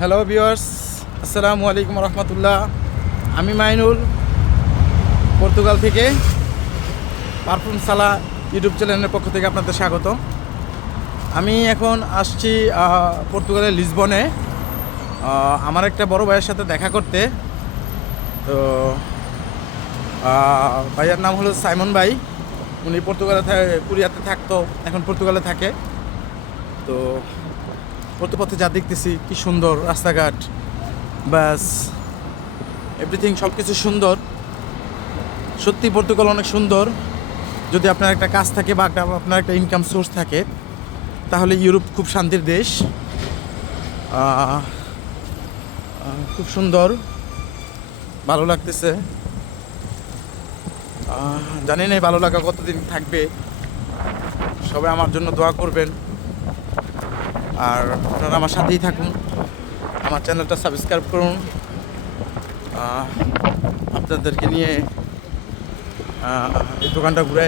Hello viewers, আসসালামু আলাইকুম রহমতুল্লাহ। আমি মাইনুল, পর্তুগাল থেকে পারফিউম সালা ইউটিউব চ্যানেলের পক্ষ থেকে আপনাদের স্বাগত। আমি এখন আসছি পর্তুগালের লিসবনে আমার একটা বড় ভাইয়ের সাথে দেখা করতে। তো ভাইয়ের নাম হলো সাইমন ভাই। উনি পর্তুগালে কুরিয়াতে থাকতো, এখন পর্তুগালে থাকে। তো পথে যা দেখতেছি কি সুন্দর রাস্তাঘাট, ব্যাস এভরিথিং, সব কিছু সুন্দর। সত্যি পর্তুগাল অনেক সুন্দর। যদি আপনার একটা কাজ থাকে বা আপনার একটা ইনকাম সোর্স থাকে, তাহলে ইউরোপ খুব শান্তির দেশ। খুব সুন্দর, ভালো লাগতেছে। জানি না এই ভালো লাগা কতদিন থাকবে। সবাই আমার জন্য দোয়া করবেন, আর আপনারা আমার সাথেই থাকুন। আমার চ্যানেলটা সাবস্ক্রাইব করুন। আপনাদেরকে নিয়ে এই দোকানটা ঘুরে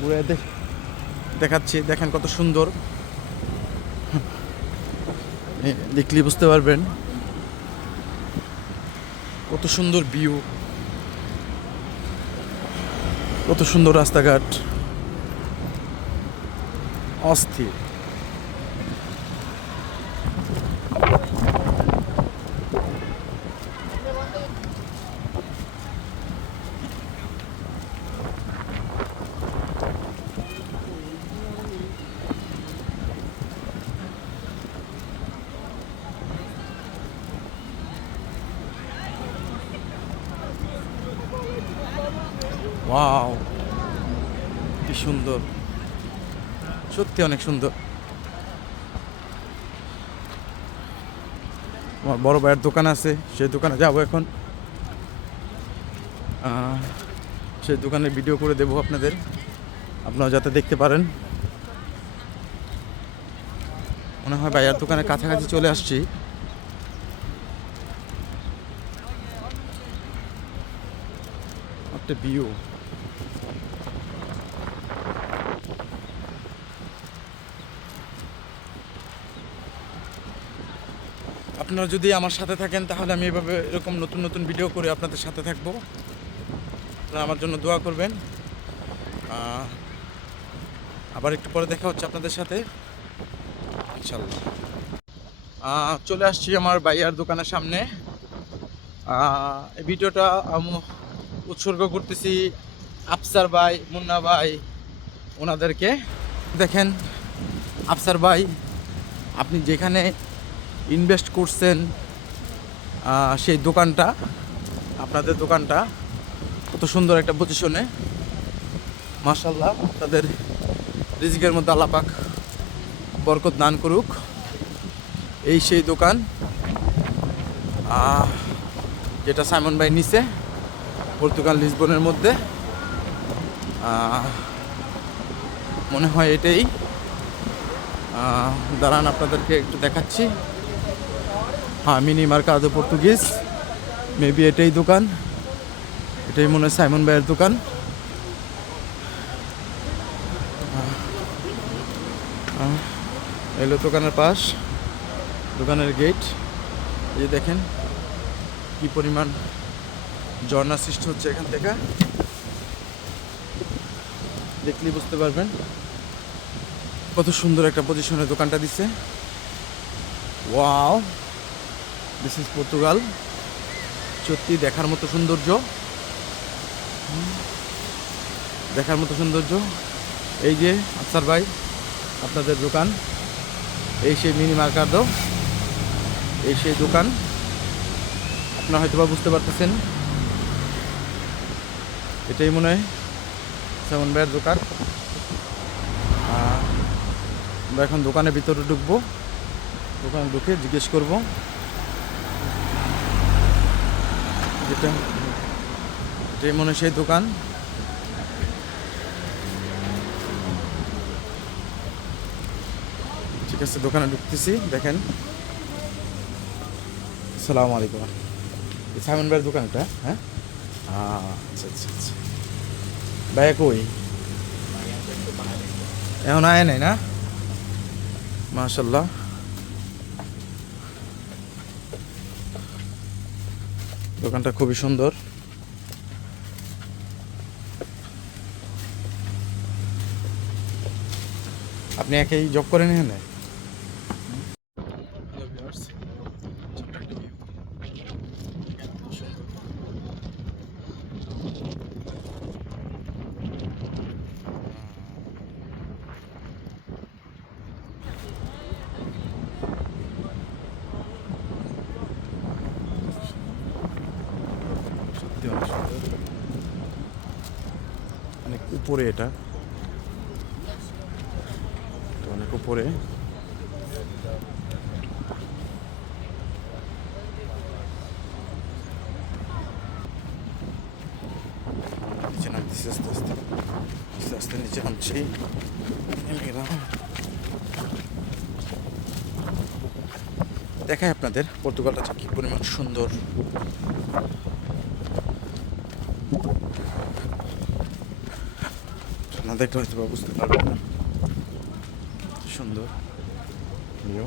ঘুরে দেখাচ্ছি। দেখেন কত সুন্দর, দেখলেই বুঝতে পারবেন কত সুন্দর ভিউ, কত সুন্দর রাস্তাঘাট, অস্থির। ওয়াও, কি সুন্দর, সত্যি অনেক সুন্দর। আমার বড় ভাইয়ের দোকান আছে, সেই দোকানে যাবো এখন। সেই দোকানে ভিডিও করে দেবো আপনাদের, আপনারা যাতে দেখতে পারেন। মনে হয় ভাইয়ার দোকানের কাছাকাছি চলে আসছি। একটা ভিউ, আপনারা যদি আমার সাথে থাকেন তাহলে আমি এভাবে এরকম নতুন নতুন ভিডিও করে আপনাদের সাথে থাকবো। আপনারা আমার জন্য দোয়া করবেন। আবার একটু পরে দেখা হচ্ছে আপনাদের সাথে, ইনশাল্লাহ। চলে আসছি আমার ভাইয়ার দোকানের সামনে। এই ভিডিওটা উৎসর্গ করতেছি আফসার ভাই, মুন্না ভাই, ওনাদেরকে। দেখেন আফসার ভাই, আপনি যেখানে ইনভেস্ট করছেন সেই দোকানটা, আপনাদের দোকানটা কত সুন্দর একটা পজিশনে। মাশাআল্লাহ, তাদের রিজিকের মধ্যে আল্লাহ পাক বরকত দান করুক। এই সেই দোকান যেটা সাইমন ভাই নিছে পর্তুগাল লিসবনের মধ্যে। মনে হয় এটাই। দাঁড়ান, আপনাদেরকে একটু দেখাচ্ছি। হ্যাঁ, মিনি মার্কাদো পর্তুগিজ, মেবি এটাই দোকান। এটাই মনে হয় সাইমন ভাইয়ের দোকান। এলো দোকানের পাশ, দোকানের গেট। এই যে দেখেন কি পরিমাণ ঝর্ণা সৃষ্টি হচ্ছে এখান থেকে, দেখলেই বুঝতে পারবেন কত সুন্দর একটা পজিশনে দোকানটা দিছে। Wow, this is Portugal. সত্যি দেখার মতো সৌন্দর্য, দেখার মতো সৌন্দর্য। এই যে আফসার ভাই, আপনাদের দোকান, এই সেই মিনি মার্কাদো, এই সেই দোকান। আপনারা হয়তো বা বুঝতে পারতেছেন, এটাই মনে হয় সাইমন ভাইয়ের দোকান। আমরা এখন দোকানের ভিতরে ঢুকবো, দোকানে ঢুকে জিজ্ঞেস করবো যেটা, এটাই মনে হয় সেই দোকান। ঠিক আছে, দোকানে ঢুকতেছি। দেখেন, আসসালামু আলাইকুম। সাইমন ভাইয়ের দোকান এটা? হ্যাঁ, আচ্ছা আচ্ছা আচ্ছা। ভাইয়া কই? এখন আয় নাই না? মাশাল্লাহ, দোকানটা খুবই সুন্দর। আপনি একাই জব করেন এখানে? সত্যি অনেক সুন্দর, অনেক উপরে এটা, অনেক উপরে। নিচে নামতেছি আস্তে আস্তে, আস্তে আস্তে নিচে নামছি। নেমে গেলাম। দেখাই আপনাদের পর্তুগালটা কি পরিমাণ সুন্দর। না দেখলে হয়তো বা বুঝতে পারবেন না, সুন্দর ভিউ।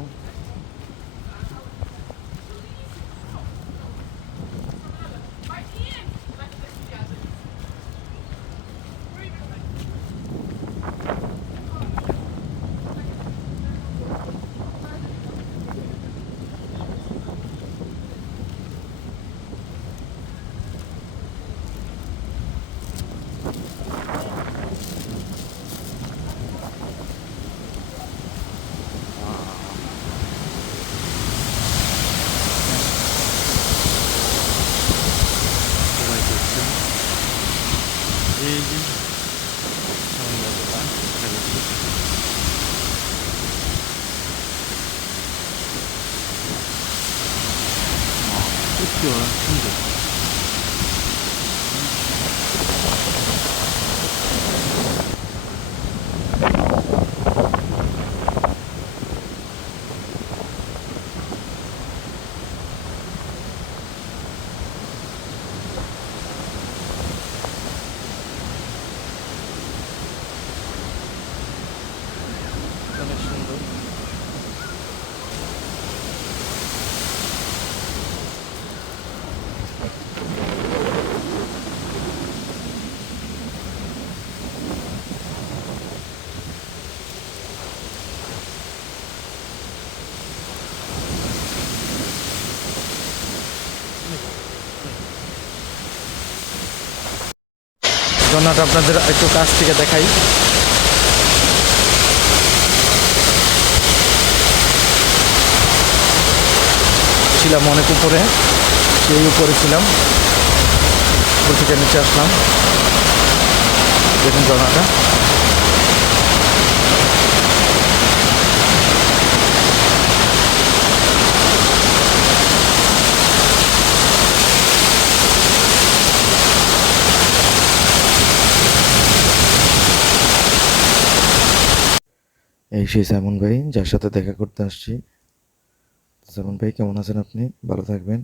এই যে সামনে দোকান দেখা যাচ্ছে। সত্যি অনেক সুন্দর। অনেক সুন্দর। ঝর্ণাটা আপনাদের একটু কাছ থেকে দেখাই। ছিলাম অনেক উপরে, সেই উপরে ছিলাম, উপর থেকে নিচে আসলাম। দেখুন ঝর্ণাটা। এই সেই সাইমন ভাই যার সাথে দেখা করতে আসছি। সাইমন ভাই কেমন আছেন আপনি? ভালো থাকবেন।